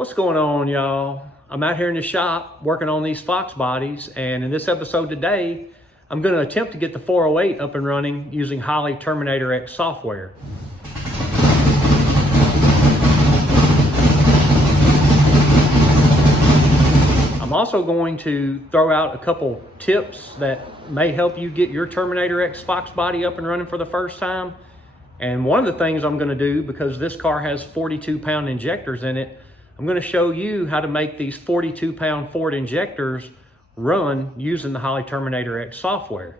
What's going on, y'all? I'm out here in the shop working on these Fox bodies, and in this episode today, I'm going to attempt to get the 408 up and running using Holley Terminator X software. I'm also going to throw out a couple tips that may help you get your Terminator X Fox body up and running for the first time. And one of the things I'm going to do, because this car has 42-pound injectors in it, I'm going to show you how to make these 42-pound Ford injectors run using the Holley Terminator X software.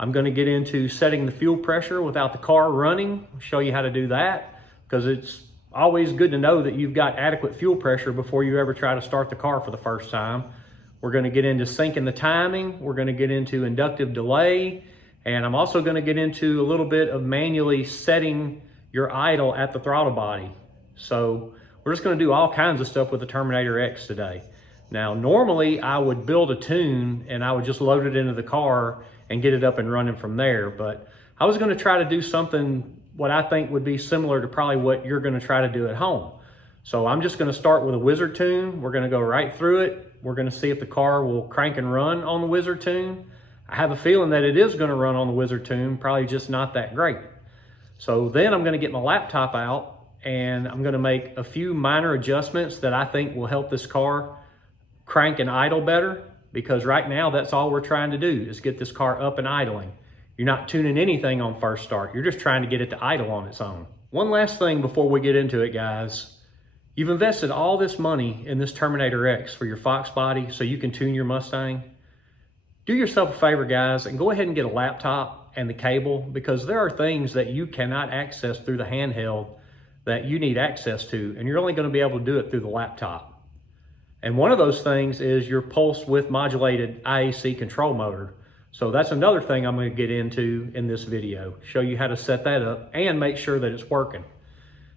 I'm going to get into setting the fuel pressure without the car running, show you how to do that, because it's always good to know that you've got adequate fuel pressure before you ever try to start the car for the first time. We're going to get into syncing the timing. We're going to get into inductive delay. And I'm also going to get into a little bit of manually setting your idle at the throttle body. So we're just going to do all kinds of stuff with the Terminator X today. Now, normally I would build a tune and I would just load it into the car and get it up and running from there. But I was going to try to do something what I think would be similar to probably what you're going to try to do at home. So I'm just going to start with a wizard tune. We're going to go right through it. We're going to see if the car will crank and run on the wizard tune. I have a feeling that it is going to run on the wizard tune, probably just not that great. So then I'm going to get my laptop out and I'm going to make a few minor adjustments that I think will help this car crank and idle better, because right now that's all we're trying to do is get this car up and idling. You're not tuning anything on first start. You're just trying to get it to idle on its own. One last thing before we get into it, guys. You've invested all this money in this Terminator X for your Fox body so you can tune your Mustang. Do yourself a favor, guys, and go ahead and get a laptop and the cable, because there are things that you cannot access through the handheld that you need access to, and you're only going to be able to do it through the laptop. And one of those things is your pulse width modulated IAC control motor. So that's another thing I'm going to get into in this video, show you how to set that up and make sure that it's working.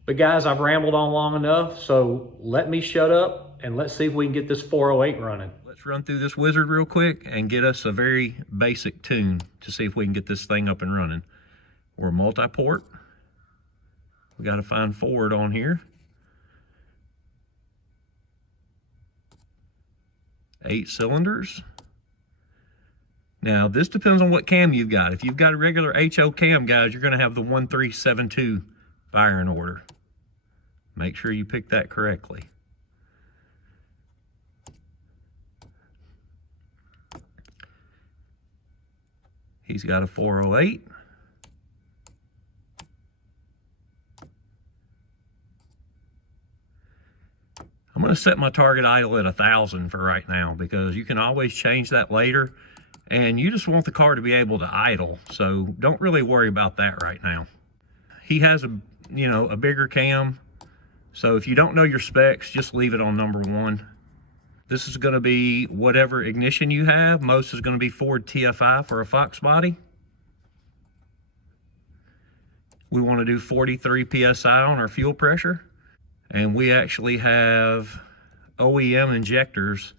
But guys, I've rambled on long enough, so let me shut up and let's see if we can get this 408 running. Let's run through this wizard real quick and get us a very basic tune to see if we can get this thing up and running. We're multi-port. We got to find Ford on here. 8 cylinders. Now, this depends on what cam you've got. If you've got a regular HO cam, guys, you're going to have the 1372 firing order. Make sure you pick that correctly. He's got a 408. I'm going to set my target idle at 1,000 for right now, because you can always change that later, and you just want the car to be able to idle, so don't really worry about that right now. He has a bigger cam, so if you don't know your specs, just leave it on number 1. This is going to be whatever ignition you have. Most is going to be Ford TFI for a Fox body. We want to do 43 PSI on our fuel pressure. And we actually have OEM injectors.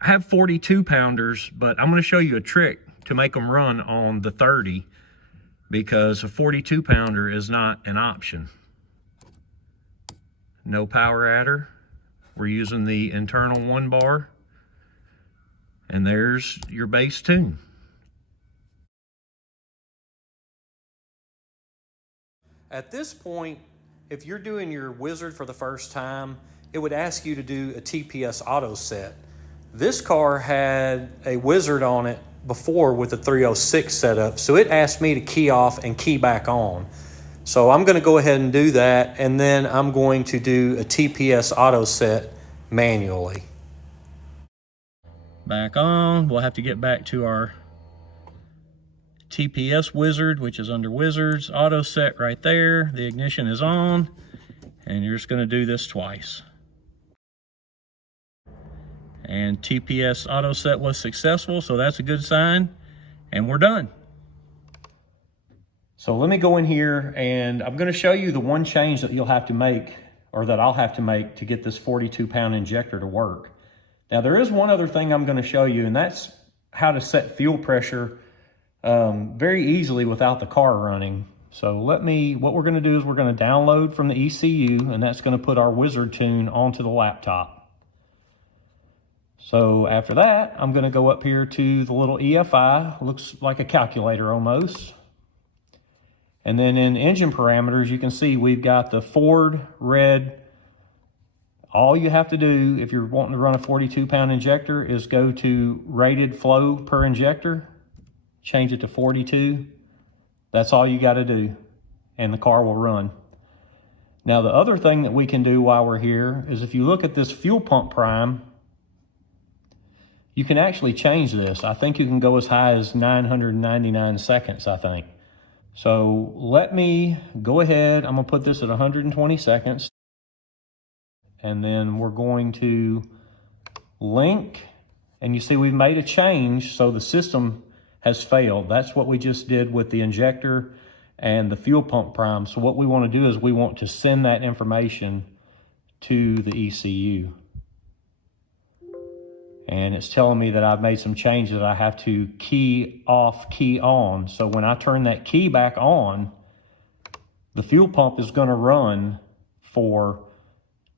I have 42 pounders, but I'm going to show you a trick to make them run on the 30, because a 42 pounder is not an option. No power adder. We're using the internal 1 bar. And there's your base tune. At this point, if you're doing your wizard for the first time, it would ask you to do a TPS auto set. This car had a wizard on it before with the 306 setup, so it asked me to key off and key back on. So I'm going to go ahead and do that, and then I'm going to do a TPS auto set manually. Back on. We'll have to get back to our TPS wizard, which is under wizards, auto set right there. The ignition is on, and you're just going to do this twice. And TPS auto set was successful, so that's a good sign, and we're done. So let me go in here, and I'm going to show you the one change that you'll have to make, or that I'll have to make, to get this 42-pound injector to work. Now, there is one other thing I'm going to show you, and that's how to set fuel pressure very easily without the car running. So what we're gonna do is we're gonna download from the ECU, and that's gonna put our wizard tune onto the laptop. So after that, I'm gonna go up here to the little EFI, looks like a calculator almost. And then in engine parameters, you can see we've got the Ford red. All you have to do if you're wanting to run a 42-pound injector is go to rated flow per injector, change it to 42. That's all you got to do, and the car will run. Now, the other thing that we can do while we're here is if you look at this fuel pump prime, you can actually change this. I think you can go as high as 999 seconds, I think. So let me go ahead. I'm going to put this at 120 seconds. And then we're going to link. And you see we've made a change, so the system has failed. That's what we just did with the injector and the fuel pump prime. So what we want to do is we want to send that information to the ECU. And it's telling me that I've made some changes that I have to key off, key on. So when I turn that key back on, the fuel pump is going to run for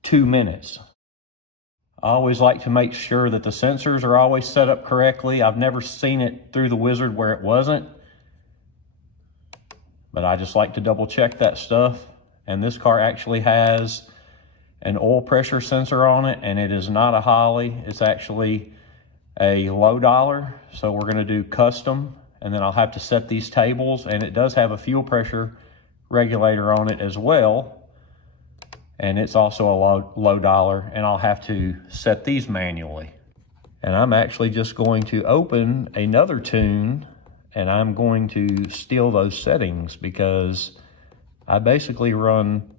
2 minutes. I always like to make sure that the sensors are always set up correctly. I've never seen it through the wizard where it wasn't, but I just like to double check that stuff. And this car actually has an oil pressure sensor on it, and it is not a Holley. It's actually a low dollar. So we're gonna do custom, and then I'll have to set these tables, and it does have a fuel pressure regulator on it as well. And it's also a low dollar, and I'll have to set these manually. And I'm actually just going to open another tune, and I'm going to steal those settings because I basically run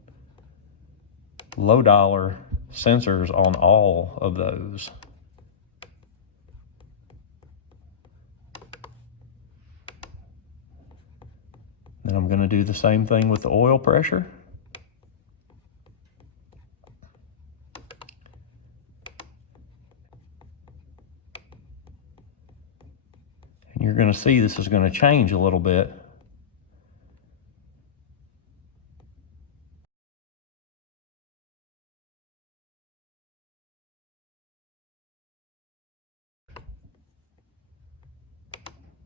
low dollar sensors on all of those. Then I'm going to do the same thing with the oil pressure. And you're going to see this is going to change a little bit.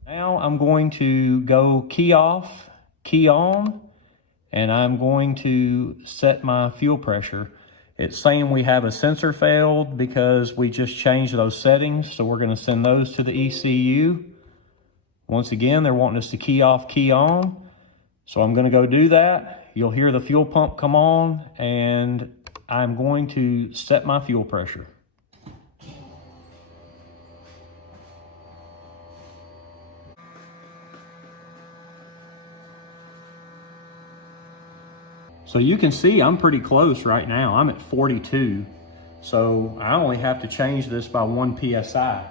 Now I'm going to go key off, key on, and I'm going to set my fuel pressure. It's saying we have a sensor failed because we just changed those settings, so we're going to send those to the ECU. Once again, they're wanting us to key off, key on, so I'm going to go do that. You'll hear the fuel pump come on, and I'm going to set my fuel pressure. So you can see I'm pretty close right now. I'm at 42. So I only have to change this by 1 PSI.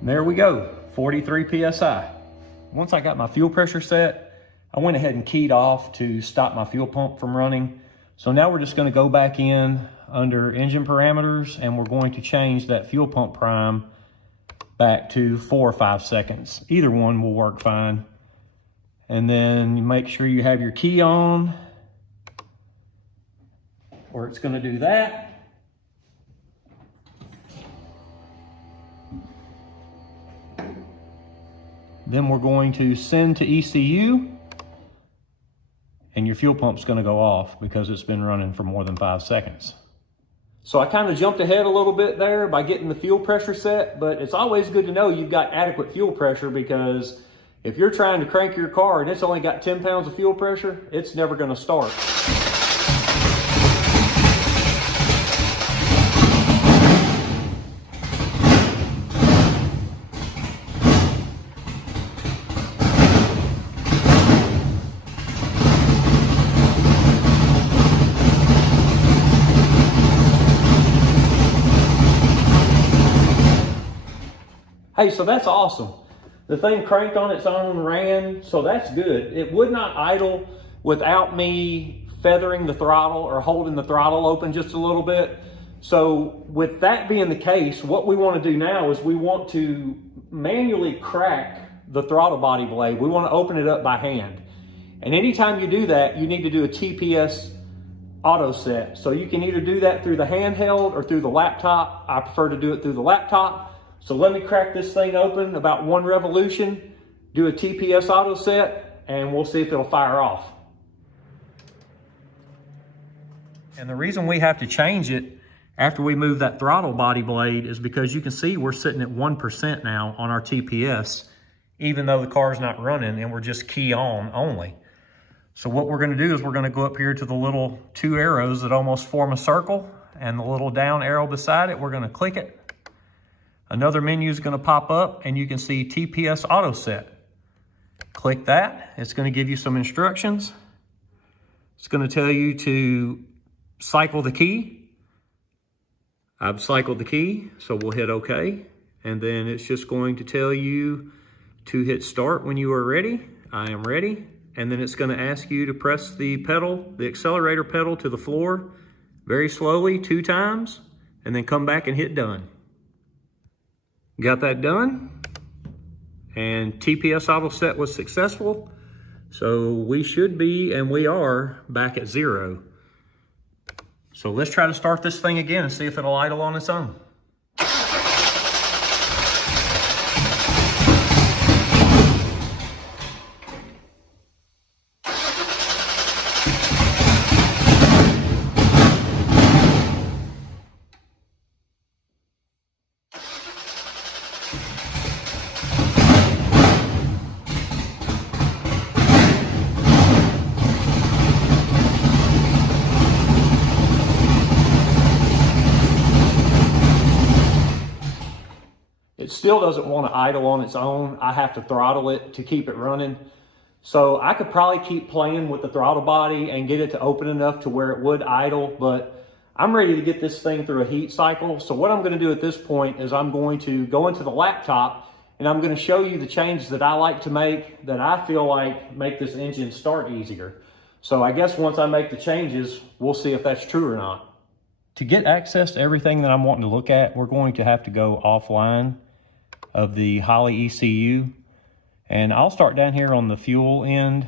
There we go, 43 PSI. Once I got my fuel pressure set, I went ahead and keyed off to stop my fuel pump from running. So now we're just gonna go back in under engine parameters, and we're going to change that fuel pump prime back to 4 or 5 seconds. Either one will work fine. And then you make sure you have your key on, or it's going to do that. Then we're going to send to ECU, and your fuel pump's going to go off because it's been running for more than 5 seconds. So I kind of jumped ahead a little bit there by getting the fuel pressure set, but it's always good to know you've got adequate fuel pressure, because if you're trying to crank your car and it's only got 10 pounds of fuel pressure, it's never going to start. Hey, so that's awesome. The thing cranked on its own, ran, so that's good. It would not idle without me feathering the throttle or holding the throttle open just a little bit. So with that being the case, what we want to do now is we want to manually crack the throttle body blade, we want to open it up by hand. And anytime you do that, you need to do a TPS auto set. So you can either do that through the handheld or through the laptop. I prefer to do it through the laptop. So let me crack this thing open about 1 revolution, do a TPS auto set, and we'll see if it'll fire off. And the reason we have to change it after we move that throttle body blade is because you can see we're sitting at 1% now on our TPS, even though the car's not running and we're just key on only. So what we're gonna do is we're gonna go up here to the little 2 arrows that almost form a circle, and the little down arrow beside it, we're gonna click it. Another menu is gonna pop up and you can see TPS auto set. Click that, it's gonna give you some instructions. It's gonna tell you to cycle the key. I've cycled the key, so we'll hit OK. And then it's just going to tell you to hit start when you are ready. I am ready. And then it's going to ask you to press the pedal, the accelerator pedal, to the floor very slowly 2 times, and then come back and hit done. Got that done, and TPS auto set was successful. So we should be, and we are, back at 0. So let's try to start this thing again and see if it'll idle on its own. It still doesn't want to idle on its own. I have to throttle it to keep it running. So I could probably keep playing with the throttle body and get it to open enough to where it would idle, but I'm ready to get this thing through a heat cycle. So what I'm going to do at this point is I'm going to go into the laptop and I'm going to show you the changes that I like to make that I feel like make this engine start easier. So I guess once I make the changes, we'll see if that's true or not. To get access to everything that I'm wanting to look at, we're going to have to go offline of the Holley ECU. And I'll start down here on the fuel end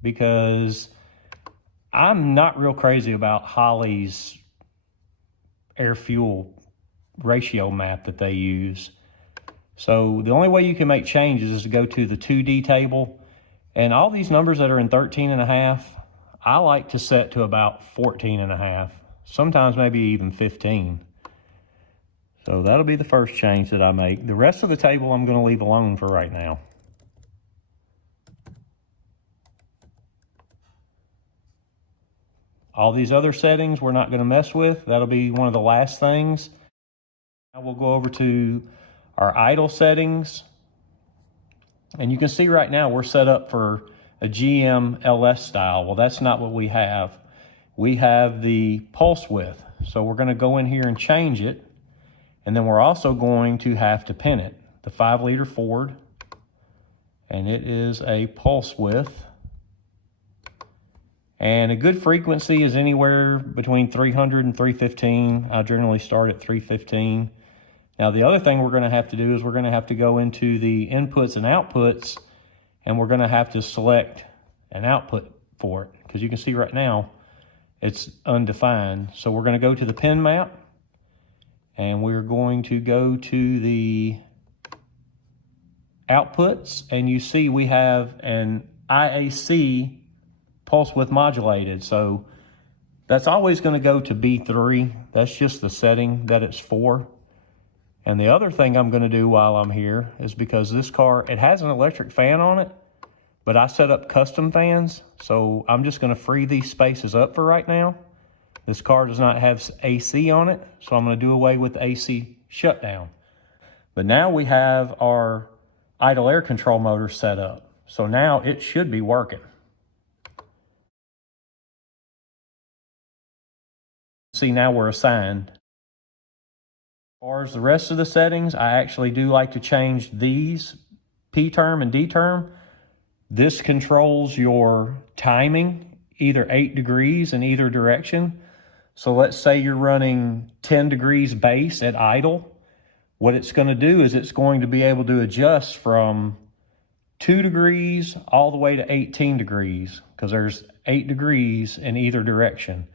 because I'm not real crazy about Holley's air-fuel ratio map that they use. So the only way you can make changes is to go to the 2D table. And all these numbers that are in 13.5, I like to set to about 14.5, sometimes maybe even 15. So that'll be the first change that I make. The rest of the table I'm going to leave alone for right now. All these other settings we're not going to mess with. That'll be one of the last things. Now we'll go over to our idle settings. And you can see right now we're set up for a GM LS style. Well, that's not what we have. We have the pulse width. So we're going to go in here and change it. And then we're also going to have to pin it. The 5-liter Ford. And it is a pulse width. And a good frequency is anywhere between 300 and 315. I generally start at 315. Now the other thing we're going to have to do is we're going to have to go into the inputs and outputs, and we're going to have to select an output for it, because you can see right now it's undefined. So we're going to go to the pin map, and we're going to go to the outputs, and you see we have an IAC pulse width modulated. So that's always going to go to B3. That's just the setting that it's for. And the other thing I'm going to do while I'm here is, because this car, it has an electric fan on it, but I set up custom fans. So I'm just going to free these spaces up for right now. This car does not have AC on it, so I'm going to do away with the AC shutdown. But now we have our idle air control motor set up. So now it should be working. See, now we're assigned. As far as the rest of the settings, I actually do like to change these P term and D term. This controls your timing, either 8 degrees in either direction. So let's say you're running 10 degrees base at idle. what it's going to do is it's going to be able to adjust from 2 degrees all the way to 18 degrees, because there's 8 degrees in either direction.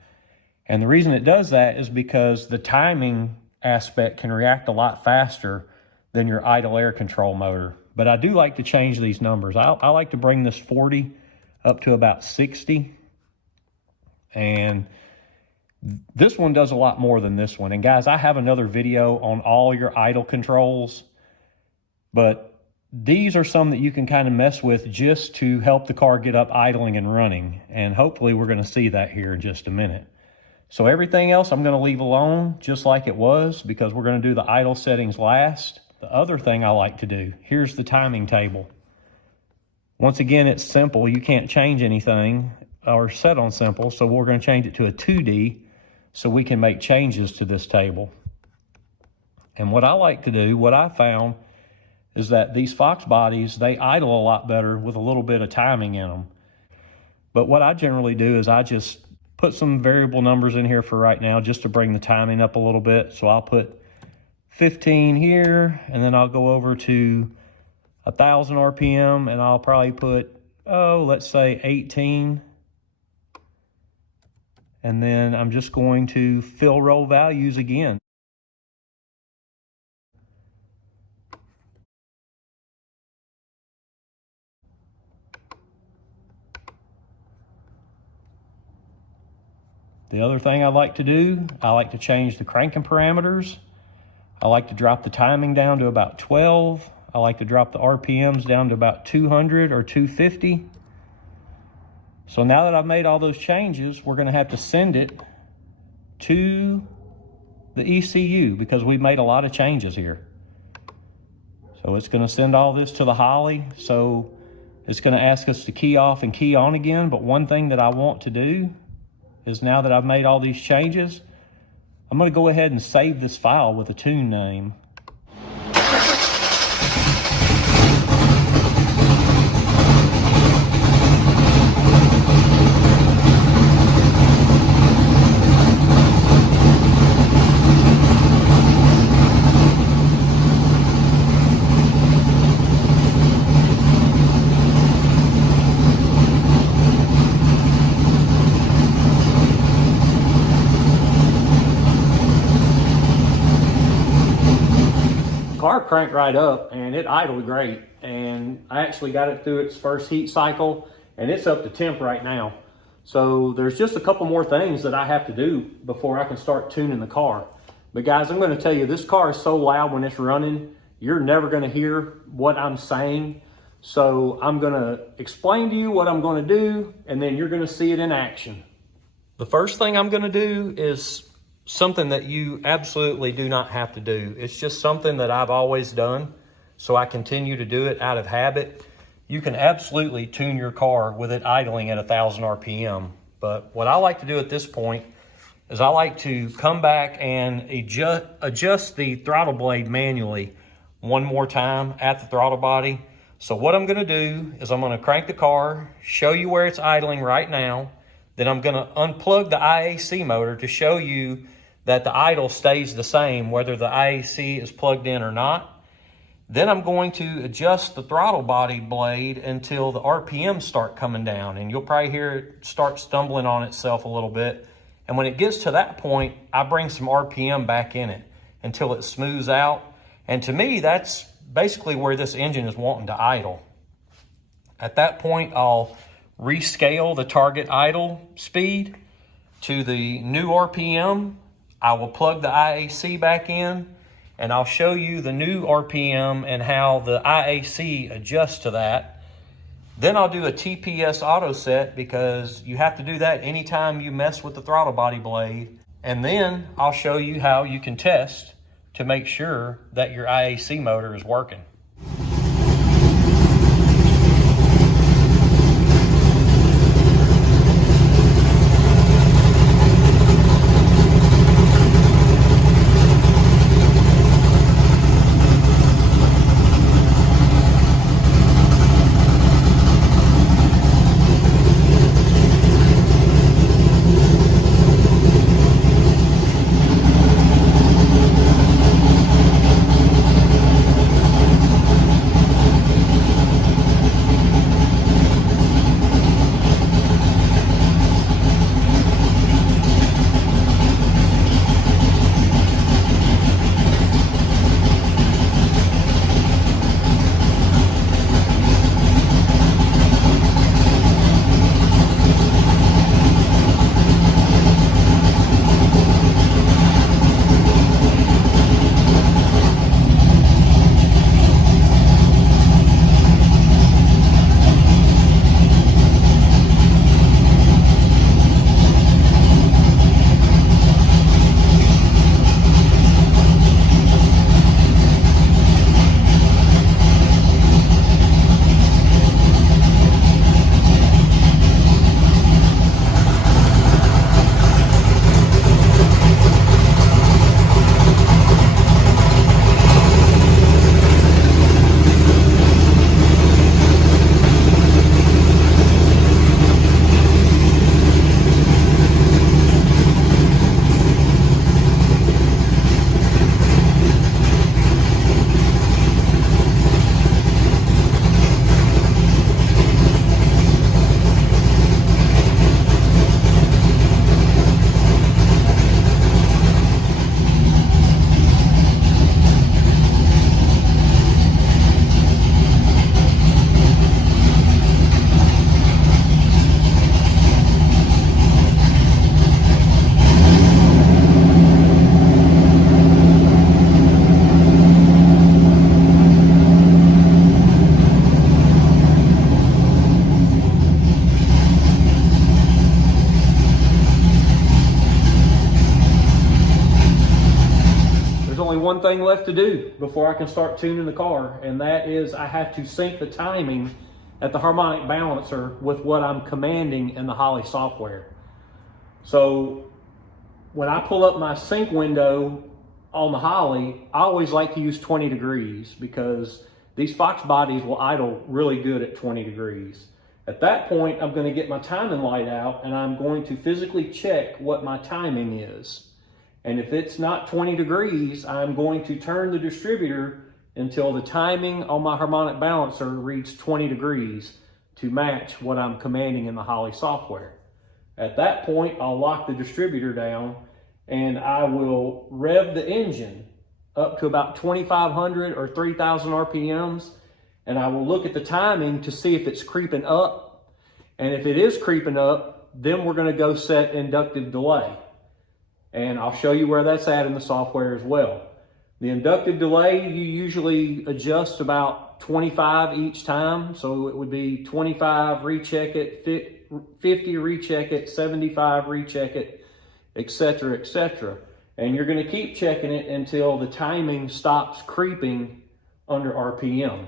And the reason it does that is because the timing aspect can react a lot faster than your idle air control motor. But I do like to change these numbers. I like to bring this 40 up to about 60. And this one does a lot more than this one. And guys, I have another video on all your idle controls, but these are some that you can kind of mess with just to help the car get up idling and running. And hopefully we're going to see that here in just a minute. So everything else I'm going to leave alone just like it was, because we're going to do the idle settings last. The other thing I like to do, here's the timing table. Once again, it's simple. You can't change anything or set on simple, so we're going to change it to a 2D so we can make changes to this table. And what I like to do, what I found, is that these Foxbodies, they idle a lot better with a little bit of timing in them. But what I generally do is I just put some variable numbers in here for right now just to bring the timing up a little bit. So I'll put 15 here, and then I'll go over to 1,000 RPM, and I'll probably put, let's say 18. And then I'm just going to fill row values again. The other thing I like to do, I like to change the cranking parameters. I like to drop the timing down to about 12. I like to drop the RPMs down to about 200 or 250. So now that I've made all those changes, we're going to have to send it to the ECU because we've made a lot of changes here. So it's going to send all this to the Holly. So it's going to ask us to key off and key on again. But one thing that I want to do is, now that I've made all these changes, I'm going to go ahead and save this file with a tune name. Car cranked right up and it idled great, and I actually got it through its first heat cycle and it's up to temp right now. So there's just a couple more things that I have to do before I can start tuning the car. But guys, I'm going to tell you, this car is so loud when it's running, you're never going to hear what I'm saying. So I'm going to explain to you what I'm going to do, and then you're going to see it in action. The first thing I'm going to do is something that you absolutely do not have to do. It's just something that I've always done, so I continue to do it out of habit. You can absolutely tune your car with it idling at 1,000 RPM. But what I like to do at this point is I like to come back and adjust the throttle blade manually one more time at the throttle body. So what I'm going to do is I'm going to crank the car, show you where it's idling right now. Then I'm going to unplug the IAC motor to show you that the idle stays the same whether the IAC is plugged in or not. Then I'm going to adjust the throttle body blade until the RPMs start coming down, and you'll probably hear it start stumbling on itself a little bit. And when it gets to that point, I bring some RPM back in it until it smooths out. And to me, that's basically where this engine is wanting to idle. At that point, I'll rescale the target idle speed to the new RPM. I will plug the IAC back in, and I'll show you the new RPM and how the IAC adjusts to that. Then I'll do a TPS auto set, because you have to do that anytime you mess with the throttle body blade. And then I'll show you how you can test to make sure that your IAC motor is working. one thing left to do before I can start tuning the car, and that is I have to sync the timing at the harmonic balancer with what I'm commanding in the Holley software. So when I pull up my sync window on the Holley, I always like to use 20 degrees because these Foxbodies will idle really good at 20 degrees. At that point, I'm going to get my timing light out and I'm going to physically check what my timing is. And if it's not 20 degrees, I'm going to turn the distributor until the timing on my harmonic balancer reads 20 degrees to match what I'm commanding in the Holley software. At that point, I'll lock the distributor down and I will rev the engine up to about 2,500 or 3,000 RPMs. And I will look at the timing to see if it's creeping up. And if it is creeping up, then we're going to go set inductive delay. And I'll show you where that's at in the software as well. The inductive delay, you usually adjust about 25 each time. So it would be 25, recheck it, 50, recheck it, 75, recheck it, etc., etc. And you're going to keep checking it until the timing stops creeping under RPM.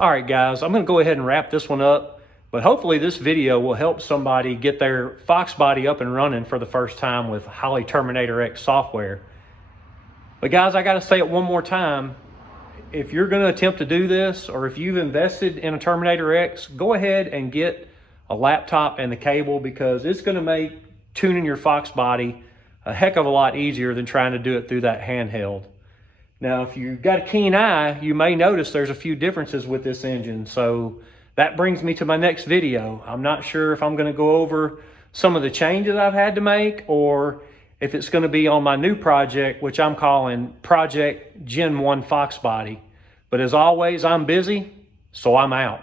All right, guys, I'm going to go ahead and wrap this one up, but hopefully this video will help somebody get their Foxbody up and running for the first time with Holley Terminator X software. But guys, I got to say it one more time. If you're going to attempt to do this, or if you've invested in a Terminator X, go ahead and get a laptop and the cable, because it's going to make tuning your Foxbody a heck of a lot easier than trying to do it through that handheld. Now, if you've got a keen eye, you may notice there's a few differences with this engine. So that brings me to my next video. I'm not sure if I'm going to go over some of the changes I've had to make, or if it's going to be on my new project, which I'm calling Project Gen 1 Foxbody. But as always, I'm busy, so I'm out.